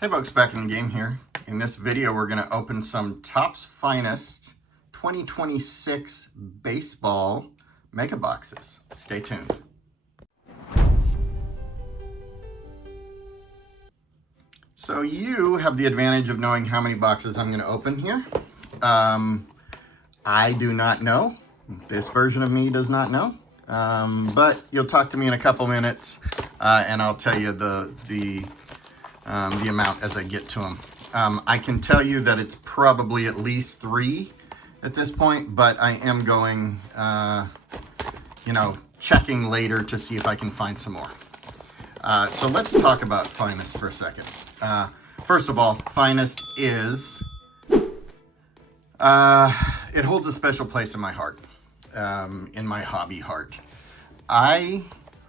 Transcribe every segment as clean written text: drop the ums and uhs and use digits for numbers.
Hey folks, back in the game here. In this video, we're going to open some Topps Finest 2026 baseball mega boxes. Stay tuned. So you have the advantage of knowing how many boxes I'm going to open here. I do not know. This version of me does not know. But you'll talk to me in a couple minutes, and I'll tell you the amount as I get to them. I can tell you that it's probably at least 3 at this point, but I am going, checking later to see if I can find some more. So let's talk about Finest for a second. First of all, Finest is, it holds a special place in my heart, in my hobby heart.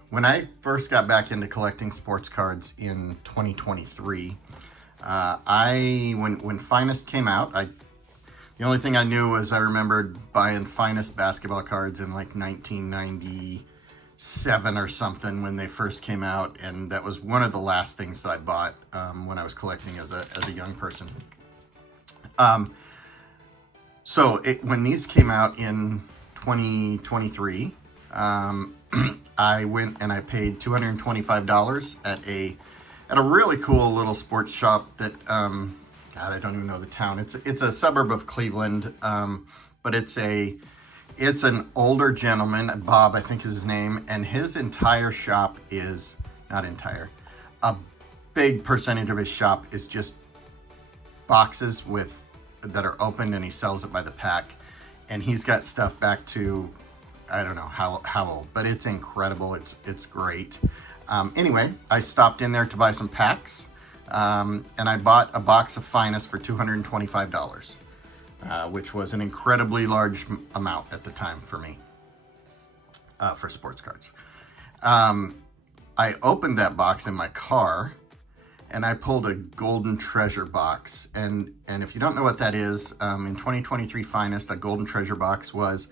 When I first got back into collecting sports cards in 2023, when Finest came out, the only thing I knew was I remembered buying Finest basketball cards in like 1997 or something when they first came out, and that was one of the last things that I bought when I was collecting as a young person. When these came out in 2023, I went and I paid $225 at a really cool little sports shop that God, I don't even know the town. It's a suburb of Cleveland, but it's an older gentleman, Bob I think is his name, and his entire shop is a big percentage of his shop is just boxes that are opened, and he sells it by the pack, and he's got stuff back to I don't know how old, but it's incredible. It's great. Anyway, I stopped in there to buy some packs, and I bought a box of Finest for $225, which was an incredibly large amount at the time for me, for sports cards. I opened that box in my car, and I pulled a golden treasure box. And if you don't know what that is, in 2023 Finest, a golden treasure box was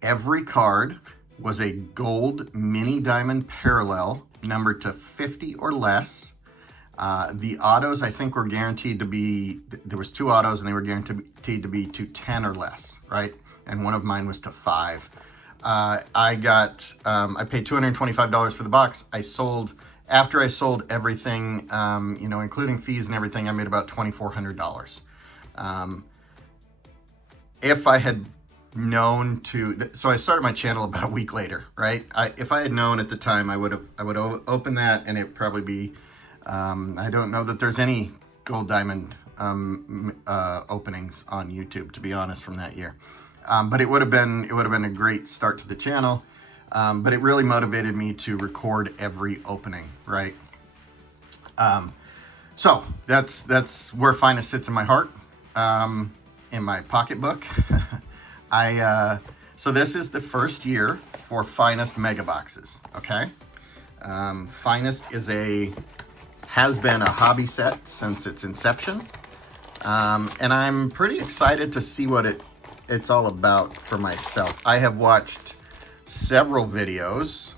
every card was a gold mini diamond parallel numbered to 50 or less. The autos, I think, were guaranteed to be, there was 2 autos and they were guaranteed to be to 10 or less, right? And one of mine was to 5. I paid $225 for the box. After I sold everything, including fees and everything, I made about $2,400. If I had known so I started my channel about a week later, right? If I had known at the time, I would open that, and it'd probably be, I don't know that there's any gold diamond openings on YouTube, to be honest, from that year. But it would have been a great start to the channel. But it really motivated me to record every opening, right? So that's where Finest sits in my heart, in my pocketbook. So this is the first year for Finest mega boxes, okay? Finest has been a hobby set since its inception. And I'm pretty excited to see what it's all about for myself. I have watched several videos,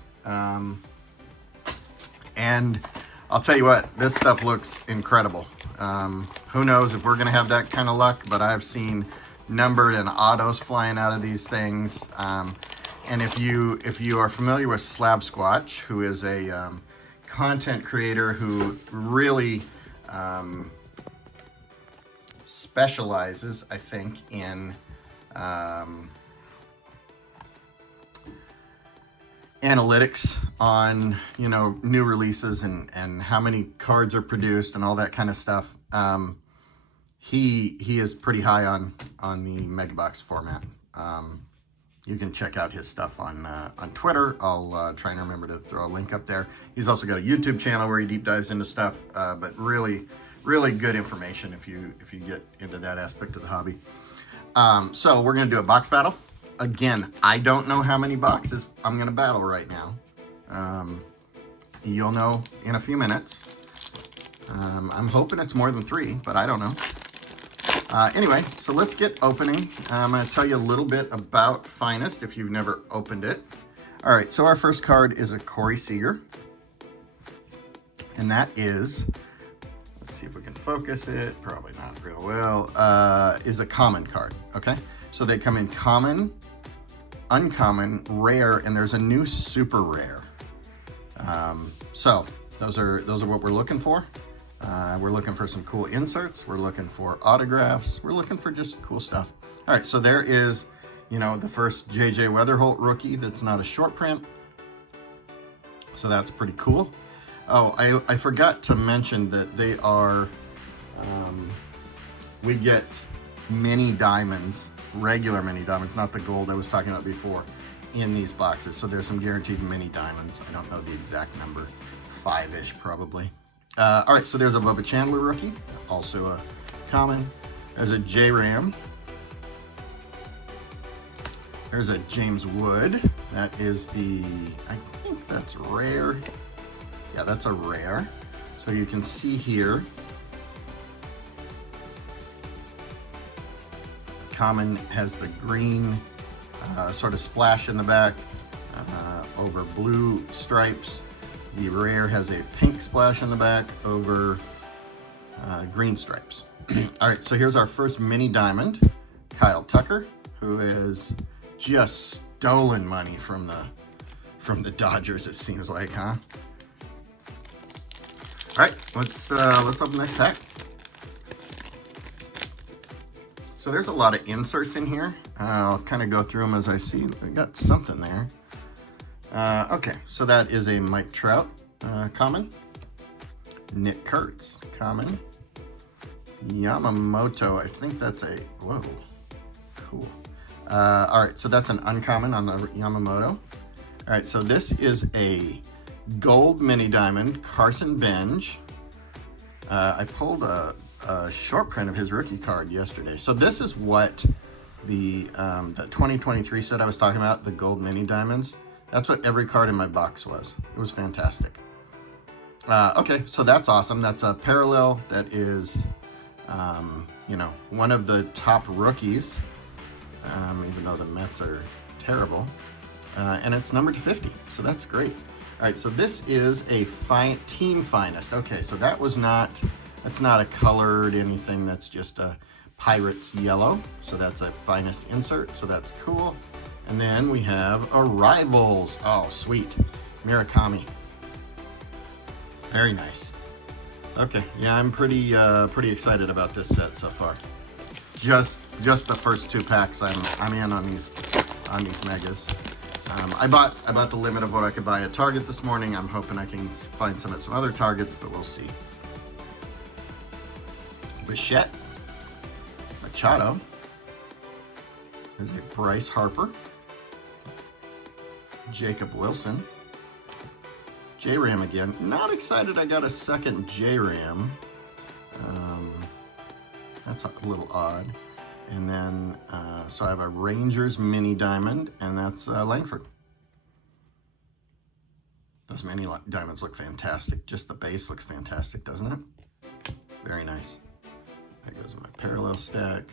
and I'll tell you what, this stuff looks incredible. Who knows if we're gonna have that kind of luck, but I've seen numbered and autos flying out of these things. And if you are familiar with Slab Squatch, who is a content creator who really specializes, I think, in analytics on new releases and how many cards are produced and all that kind of stuff. He is pretty high on the megabox format. You can check out his stuff on Twitter. I'll try and remember to throw a link up there. He's also got a YouTube channel where he deep dives into stuff, but really good information if you get into that aspect of the hobby. So we're gonna do a box battle. Again, I don't know how many boxes I'm gonna battle right now. You'll know in a few minutes. I'm hoping it's more than 3, but I don't know. Anyway, so let's get opening. I'm going to tell you a little bit about Finest if you've never opened it. All right, so our first card is a Corey Seager. And that is, let's see if we can focus it. Probably not real well. Is a common card. Okay, so they come in common, uncommon, rare, and there's a new super rare. So those are what we're looking for. We're looking for some cool inserts. We're looking for autographs. We're looking for just cool stuff. All right, so there is, you know, the first JJ Weatherholt rookie that's not a short print. So that's pretty cool. Oh, I forgot to mention that they are, we get mini diamonds, regular mini diamonds, not the gold I was talking about before, in these boxes. So there's some guaranteed mini diamonds. I don't know the exact number, 5-ish probably. All right, so there's a Bubba Chandler rookie, also a common. There's a J-Ram. There's a James Wood. That is the, I think that's rare. Yeah, that's a rare. So you can see here, common has the green sort of splash in the back over blue stripes. The rare has a pink splash in the back over green stripes. All right, so here's our first mini diamond, Kyle Tucker, who has just stolen money from the Dodgers, it seems like, huh? All right, let's open this pack. So there's a lot of inserts in here. I'll kind of go through them as I see. I got something there. Okay, so that is a Mike Trout, common. Nick Kurtz, common. Yamamoto, I think that's a, whoa, cool. All right, so that's an uncommon on the Yamamoto. All right, so this is a gold mini diamond, Carson Benj. I pulled a short print of his rookie card yesterday. So this is what the 2023 set I was talking about, the gold mini diamonds. That's what every card in my box was. It was fantastic. Okay, so that's awesome. That's a parallel that is, you know, one of the top rookies, even though the Mets are terrible. And it's numbered to 50, so that's great. All right, so this is a team finest. Okay, so that's not a colored anything. That's just a Pirates yellow. So that's a finest insert, so that's cool. And then we have Arrivals. Oh, sweet. Murakami. Very nice. Okay, yeah, I'm pretty excited about this set so far. Just the first two packs I'm in on these megas. I bought the limit of what I could buy at Target this morning. I'm hoping I can find some at some other Targets, but we'll see. Bichette. Machado. There's a Bryce Harper. Jacob Wilson. J-Ram again. Not excited I got a second J-Ram. That's a little odd. And then, so I have a Rangers mini diamond, and that's Langford. Those mini diamonds look fantastic. Just the base looks fantastic, doesn't it? Very nice. That goes in my parallel stack.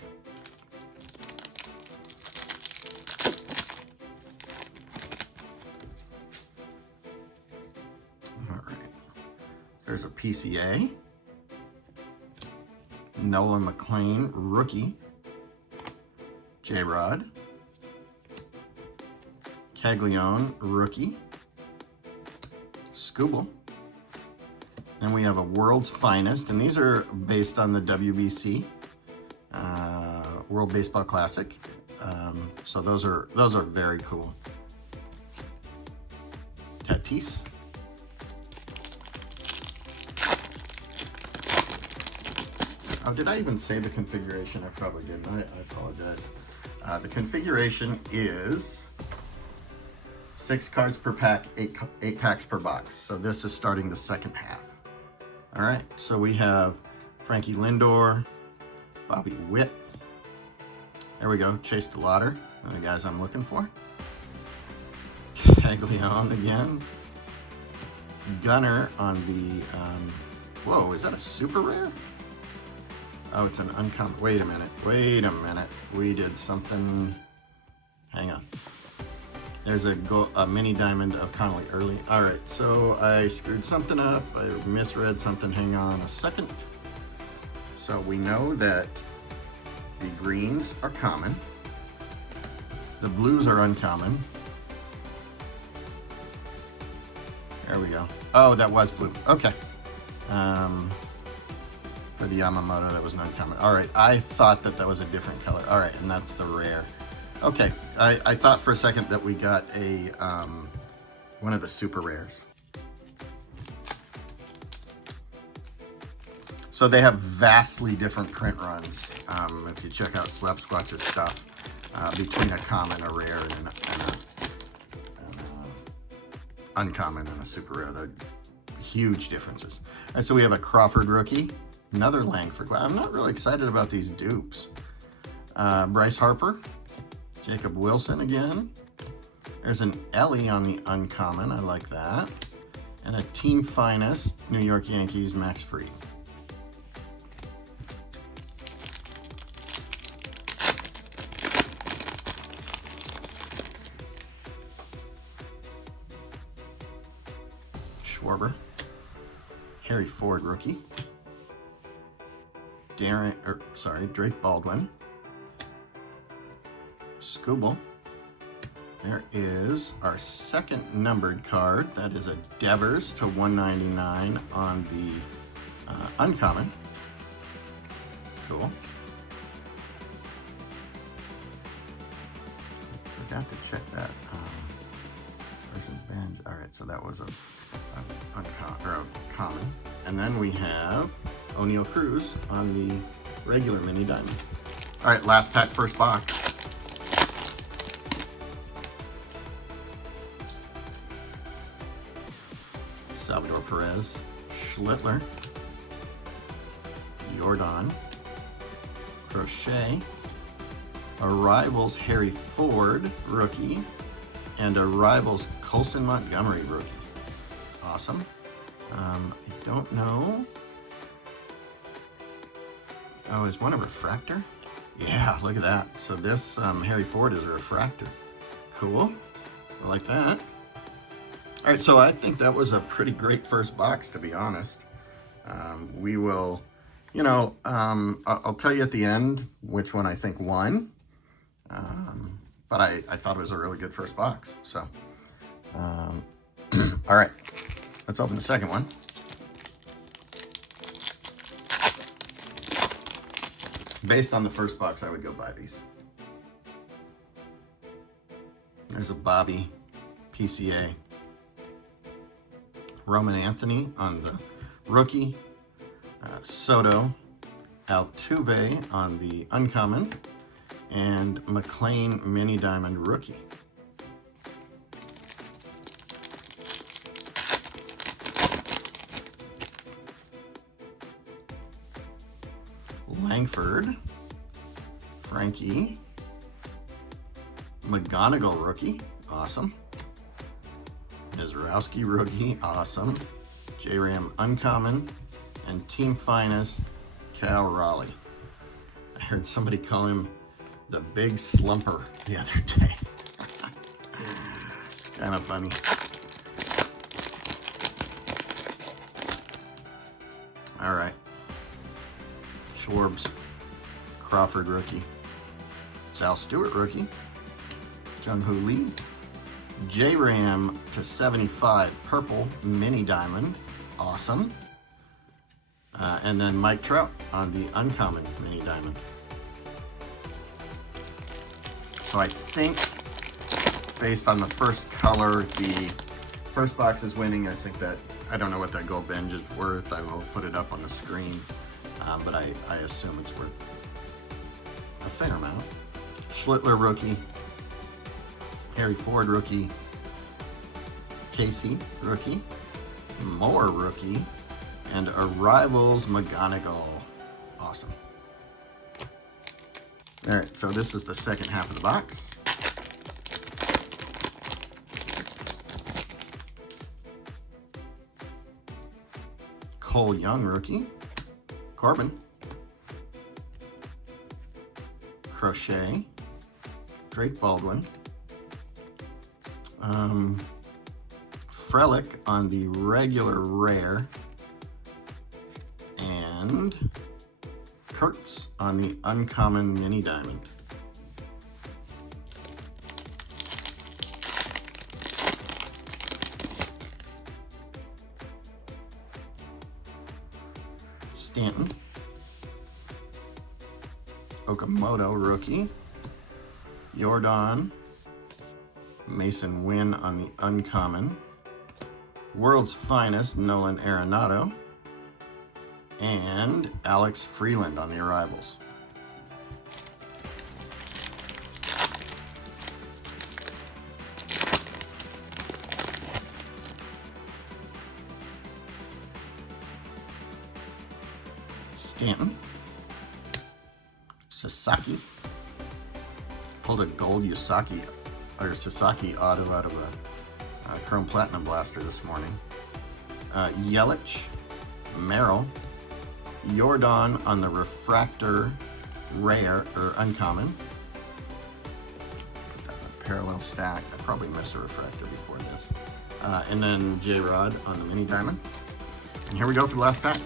All right. There's a PCA. Nolan McLean, rookie. J-Rod. Caglione, rookie. Scooble. Then we have a World's Finest, and these are based on the WBC, World Baseball Classic. So those are very cool. Tatis. Oh, did I even say the configuration? I probably didn't. I apologize. The configuration is 6 cards per pack, 8 packs per box. So this is starting the second half. All right, so we have Frankie Lindor, Bobby Witt. There we go, Chase DeLauder, one of the guys I'm looking for. Caglione again. Gunner on the, whoa, is that a super rare? Oh, it's an uncommon. Wait a minute. We did something. Hang on. There's a mini diamond of Connolly Early. All right, so I screwed something up. I misread something. Hang on a second. So we know that the greens are common. The blues are uncommon. There we go. Oh, that was blue. Okay. For the Yamamoto, that was an uncommon. All right, I thought that was a different color. All right, and that's the rare. Okay, I thought for a second that we got a one of the super rares. So they have vastly different print runs. If you check out Slap Squatch's stuff, between a common, a rare, and an uncommon and a super rare. They're huge differences. And so we have a Crawford rookie, another Langford. I'm not really excited about these dupes. Bryce Harper, Jacob Wilson again. There's an Ellie on the uncommon. I like that. And a team finest, New York Yankees, Max Fried. Schwarber, Harry Ford rookie, Drake Baldwin, Scooble. There is our second numbered card. That is a Devers to 199 on the uncommon. Cool. Forgot to check that. Where's a bench? All right, so that was a common. And then we have O'Neal Cruz on the regular mini diamond. All right, last pack, first box. Salvador Perez, Schlittler, Jordan, Crochet, Arrivals Harry Ford rookie, and Arrivals Colson Montgomery rookie. Awesome. I don't know. Oh, is one a refractor? Yeah, look at that. So this Harry Ford is a refractor. Cool. I like that. All right, so I think that was a pretty great first box, to be honest. We will, I'll tell you at the end which one I think won. But I thought it was a really good first box. So, all right, let's open the second one. Based on the first box, I would go buy these. There's a Bobby PCA. Roman Anthony on the rookie. Soto, Altuve on the uncommon. And McLean Mini Diamond rookie. Langford, Frankie, McGonigal rookie, awesome. Mizrowski rookie, awesome. J-Ram uncommon, and team finest, Cal Raleigh. I heard somebody call him the big slumper the other day. Kind of funny. All right. Schwarbs, Crawford rookie, Sal Stewart rookie, Jung-Hoo Lee, J-Ram to 75 purple mini diamond, awesome. And then Mike Trout on the uncommon mini diamond. So I think based on the first color, the first box is winning. I think that, I don't know what that gold bench is worth. I will put it up on the screen. But I assume it's worth a fair amount. Schlittler rookie, Harry Ford rookie, Casey rookie, Moore rookie, and Arrivals McGonigal. Awesome. All right, so this is the second half of the box. Cole Young rookie. Corbin, Crochet, Drake Baldwin, Frelick on the regular rare, and Kurtz on the uncommon mini diamond. Stanton. Okamoto rookie. Jordan. Mason Wynn on the uncommon. World's Finest Nolan Arenado. And Alex Freeland on the arrivals. Stanton. Sasaki. Pulled a gold Sasaki auto out of a Chrome Platinum Blaster this morning. Yelich. Merrill. Jordan on the refractor rare or uncommon. Put that in a parallel stack. I probably missed a refractor before this. And then J-Rod on the mini diamond. And here we go for the last pack.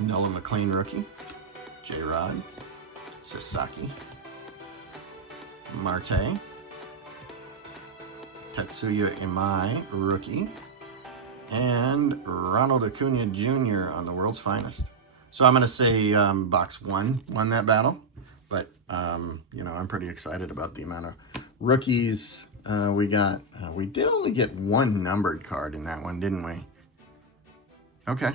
Nolan McLean rookie. J-Rod. Sasaki. Marte. Tetsuya Imai rookie. And Ronald Acuna Jr. on the World's Finest. So I'm going to say box 1 won that battle. But, you know, I'm pretty excited about the amount of rookies we got. We did only get one numbered card in that one, didn't we? Okay.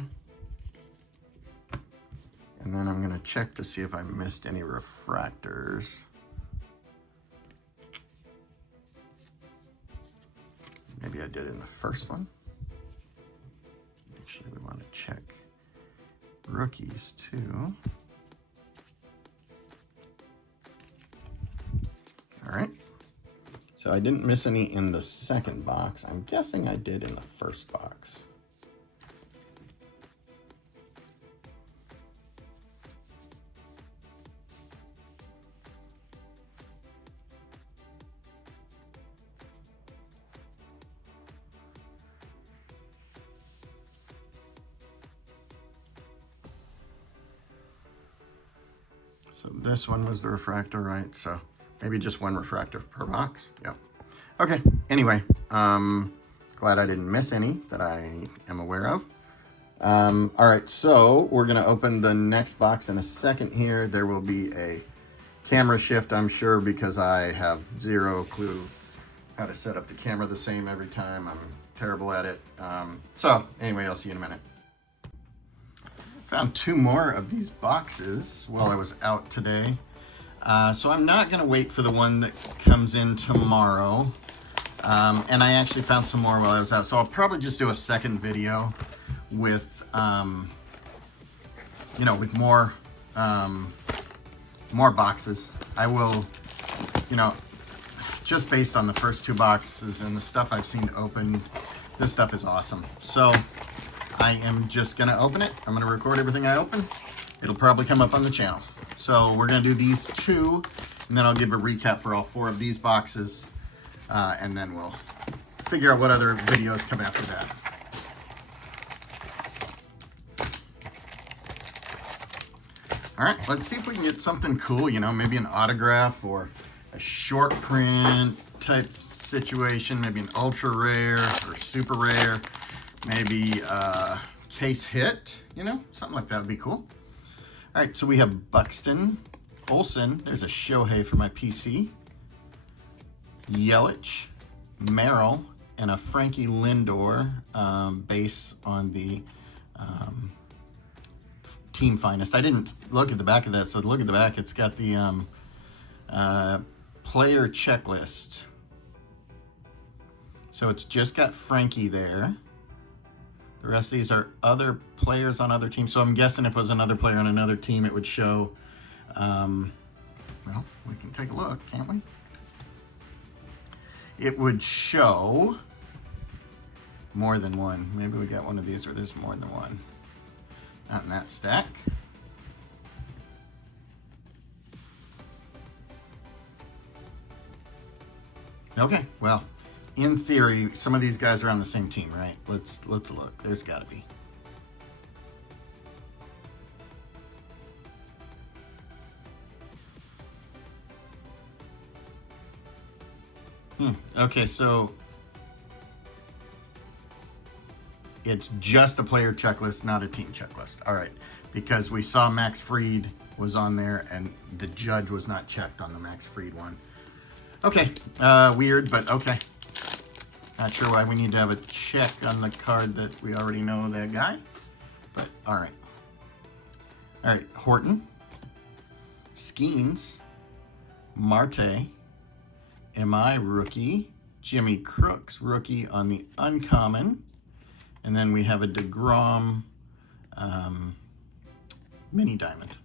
And then I'm going to check to see if I missed any refractors. Maybe I did in the first one. Actually, we want to check rookies too. All right. So I didn't miss any in the second box. I'm guessing I did in the first box. So this one was the refractor, right? So maybe just one refractor per box. Yep. Okay. Anyway, glad I didn't miss any that I am aware of. All right. So we're going to open the next box in a second here. There will be a camera shift, I'm sure, because I have zero clue how to set up the camera the same every time. I'm terrible at it. So anyway, I'll see you in a minute. Found 2 more of these boxes while I was out today. So I'm not going to wait for the one that comes in tomorrow. And I actually found some more while I was out. So I'll probably just do a second video with, you know, with more boxes. I will, you know, just based on the first 2 boxes and the stuff I've seen opened, this stuff is awesome. So I am just going to open it. I'm going to record everything I open. It'll probably come up on the channel. So we're going to do these 2, and then I'll give a recap for all 4 of these boxes, and then we'll figure out what other videos come after that. All right, let's see if we can get something cool, you know, maybe an autograph or a short print type situation, maybe an ultra rare or super rare. Maybe case hit, you know, something like that would be cool. All right, so we have Buxton, Olsen. There's a Shohei for my PC. Yelich, Merrill, and a Frankie Lindor base on the Team Finest. I didn't look at the back of that, so look at the back. It's got the player checklist. So it's just got Frankie there. The rest of these are other players on other teams. So I'm guessing if it was another player on another team, it would show, well, we can take a look, can't we? It would show more than one. Maybe we got one of these where there's more than one. Not in that stack. Okay, well, in theory, some of these guys are on the same team, right? Let's look. There's got to be. Okay, so it's just a player checklist, not a team checklist. All right, because we saw Max Fried was on there, and the judge was not checked on the Max Fried one. Okay, weird, but okay. Not sure why we need to have a check on the card that we already know that guy, but all right. All right, Horton, Skeens, Marte, MI rookie, Jimmy Crooks rookie on the uncommon, and then we have a DeGrom mini diamond.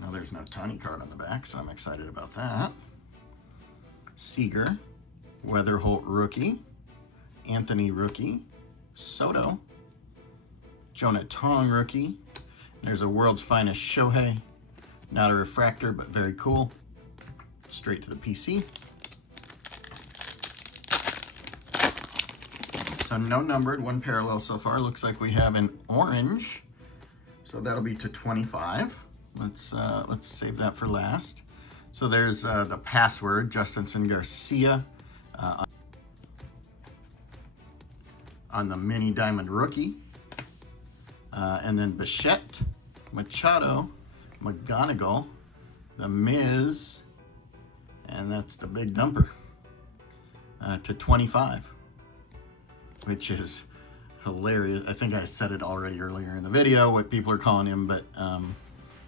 Now there's an Ohtani card on the back, so I'm excited about that. Seager, Weatherholt rookie, Anthony rookie, Soto, Jonah Tong rookie. There's a World's Finest Shohei. Not a refractor, but very cool. Straight to the PC. So no numbered, one parallel so far. Looks like we have an orange. So that'll be to 25. Let's save that for last. So there's the password, Justinson Garcia on the mini diamond rookie. And then Bichette, Machado, McGonigal, the Miz, and that's the big dumper to 25, which is hilarious. I think I said it already earlier in the video what people are calling him, but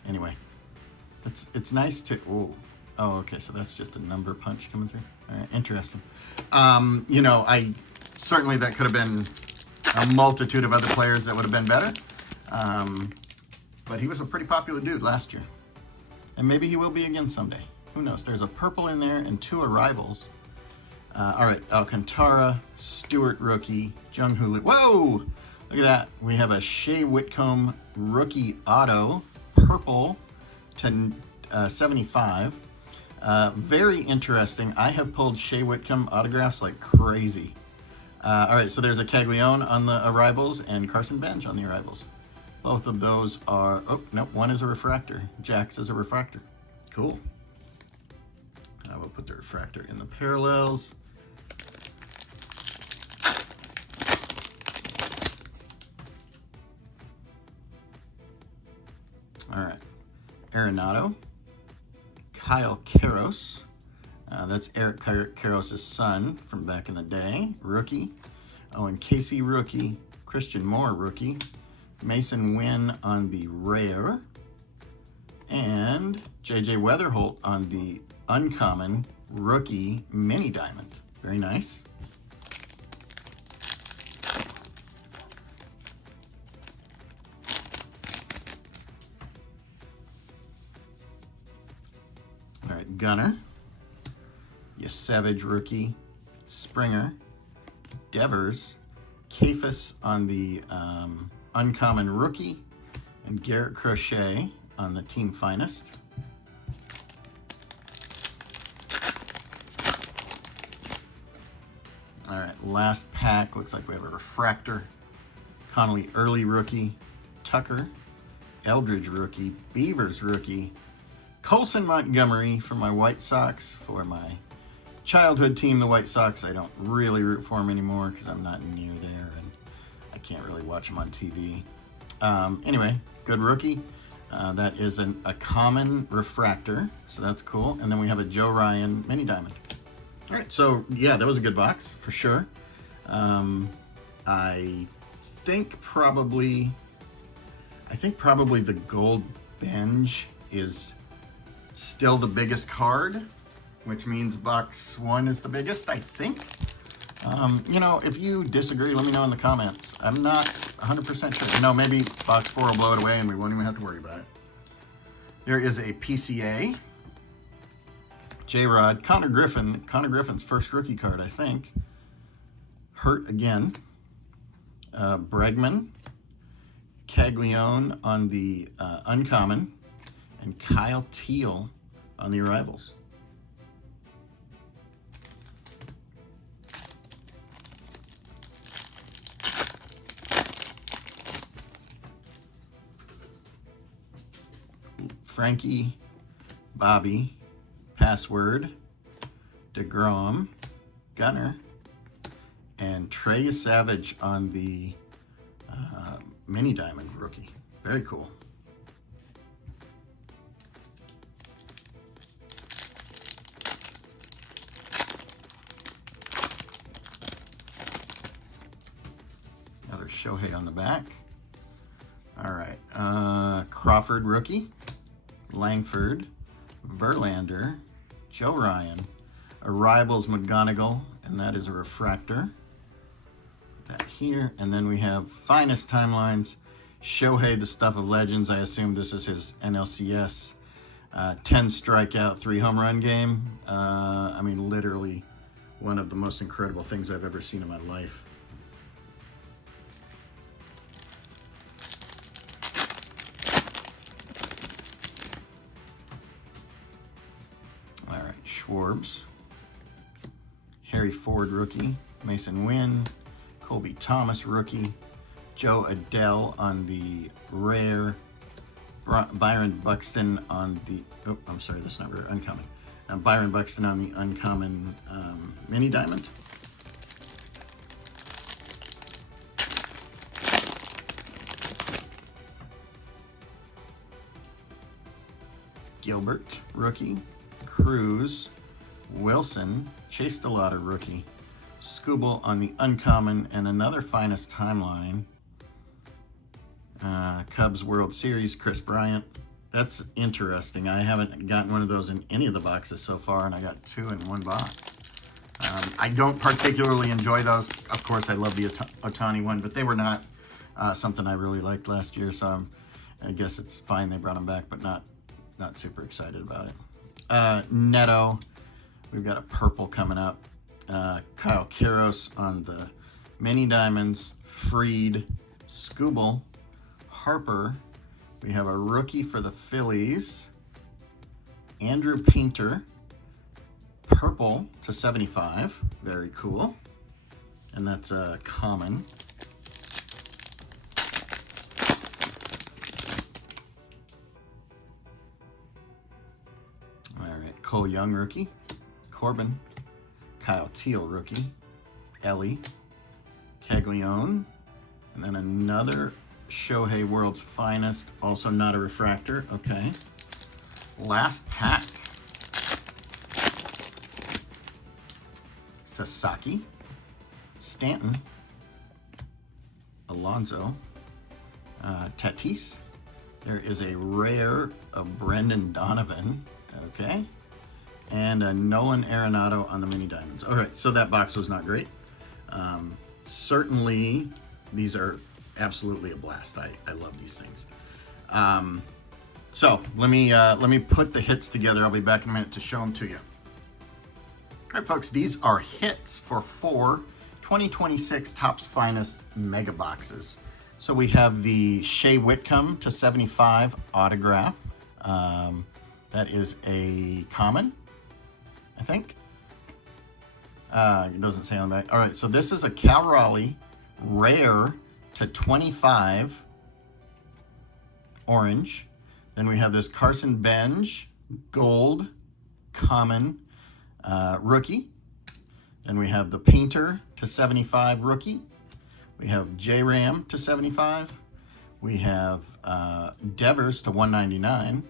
anyway, it's nice to. Oh, okay. So that's just a number punch coming through. All right, interesting. You know, I certainly that could have been a multitude of other players that would have been better. But he was a pretty popular dude last year. And maybe he will be again someday. Who knows? There's a purple in there and two arrivals. All right, Alcantara, Stewart rookie, Jung Hoo Lee. Whoa! Look at that. We have a Shea Whitcomb rookie auto, purple to 75. Very interesting. I have pulled Shea Whitcomb autographs like crazy. All right, so there's a Caglione on the arrivals and Carson Bench on the arrivals. Both of those are, oh, no, one is a refractor. Jax is a refractor. Cool. I will put the refractor in the parallels. All right. Arenado, Kyle Karros. That's Eric Karros' son from back in the day. Rookie. Owen Casey, rookie. Christian Moore, rookie. Mason Wynn on the rare. And JJ Weatherholt on the uncommon rookie mini diamond. Very nice. All right, Gunner. Savage rookie, Springer, Devers, Kafis on the uncommon rookie, and Garrett Crochet on the team finest. All right, last pack. Looks like we have a refractor, Connolly early rookie, Tucker, Eldridge rookie, Beavers rookie, Colson Montgomery for my White Sox, for my childhood team, the White Sox. I don't really root for them anymore because I'm not near there and I can't really watch them on TV. Anyway, good rookie. That is a common refractor, so that's cool. And then we have a Joe Ryan mini diamond. All right, so yeah, that was a good box for sure. I think probably the gold Benj is still the biggest card, which means box one is the biggest, I think. You know, if you disagree, let me know in the comments. I'm not 100% sure. You know, maybe box four will blow it away and we won't even have to worry about it. There is a PCA. J-Rod. Connor Griffin. Connor Griffin's first rookie card, I think. Hurt again. Bregman. Caglione on the uncommon. and Kyle Teal on the arrivals. Frankie, Bobby, Password, DeGrom, Gunner, and Trey Savage on the mini diamond rookie. Very cool. Another Shohei on the back. All right, Crawford rookie, Langford, Verlander, Joe Ryan, Arrivals McGonigal, and that is a refractor. Put that here, and then we have Finest Timelines, Shohei, the Stuff of Legends. I assume this is his NLCS 10 strikeout, 3 home run game. I mean, literally one of the most incredible things I've ever seen in my life. All right, Schwarbs, Harry Ford rookie, Mason Wynn, Colby Thomas rookie, Joe Adele on the rare, Byron Buxton on the, oh, I'm sorry, that's not rare, uncommon. Byron Buxton on the uncommon mini diamond. Gilbert rookie, Cruz, Wilson, Chase DeLauder rookie, Scooble on the uncommon, and another Finest Timeline. Cubs World Series, Chris Bryant. That's interesting. I haven't gotten one of those in any of the boxes so far, and I got 2 in one box. I don't particularly enjoy those. Of course, I love the Ohtani one, but they were not something I really liked last year, so I guess it's fine they brought them back, but not super excited about it. Neto, we've got a purple coming up. Kyle Kiros on the mini diamonds. Freed, Scooble, Harper. We have a rookie for the Phillies. Andrew Painter, purple to 75. Very cool. And that's a common. All right, Cole Young rookie. Corbin, Kyle Teal rookie. Ellie, Caglione, and then another Shohei World's Finest, also not a refractor. Okay. Last pack. Sasaki, Stanton, Alonso, Tatis. There is a rare of Brendan Donovan. Okay. And a Nolan Arenado on the mini diamonds. All right, so that box was not great. Certainly, these are absolutely a blast. I love these things. So let me put the hits together. I'll be back in a minute to show them to you. All right, folks, these are hits for 4 2026 Topps Finest mega boxes. So we have the Shea Whitcomb to 75 autograph. That is a common, I think. It doesn't say on the back. All right, so this is a Cal Raleigh rare to 25 orange. Then we have this Carson Benj gold common rookie. Then we have the Painter to 75 rookie. We have J-Ram to 75. We have Devers to 199.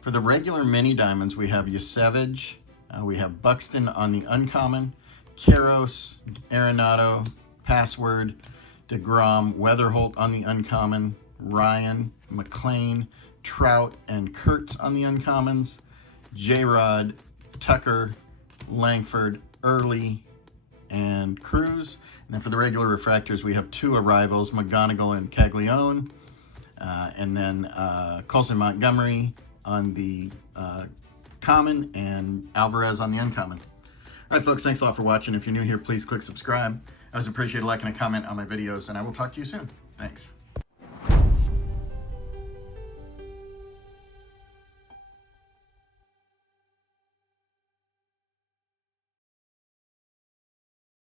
For the regular mini diamonds, we have Yusevich. We have Buxton on the uncommon. Kiros, Arenado, Password, DeGrom, Weatherholt on the uncommon, Ryan, McLean, Trout, and Kurtz on the uncommons, J-Rod, Tucker, Langford, Early, and Cruz. And then for the regular refractors, we have 2 arrivals, McGonigal and Caglione, and then Colson Montgomery on the common and Alvarez on the uncommon. All right, folks, thanks a lot for watching. If you're new here, please click subscribe. I always appreciate a like and a comment on my videos, and I will talk to you soon. Thanks.